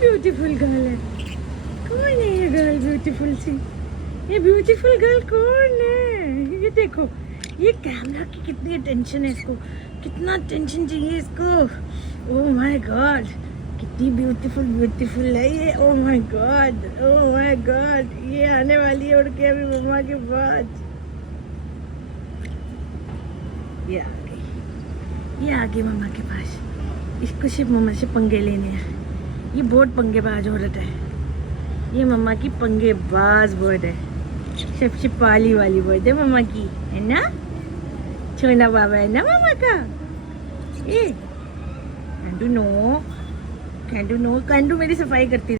Beautiful girl है? कौन है ये गर्ल ब्यूटीफुल सी? ये ब्यूटीफुल गर्ल कौन है? ये देखो, ये कैमरा की कितनी अटेंशन है इसको, कितना अटेंशन चाहिए इसको। ओह माय गॉड, कितनी ब्यूटीफुल ब्यूटीफुल है ये। Oh my God, oh my God, ये आने वाली है उड़ के अभी मम्मा के बाद। ये आ गई मम्मा के पास। इसको सिर्फ मम्मा से पंगे लेने हैं। ये बहुत पंगेबाज औरत है, ये मम्मा की पंगेबाज बर्ड है, सबसे पाली वाली बर्ड है मम्मा की, है ना? छोना बाबा है ना मम्मा का। ए कैंडू नो, कैंडू नो, कैंडू मेरी सफाई करती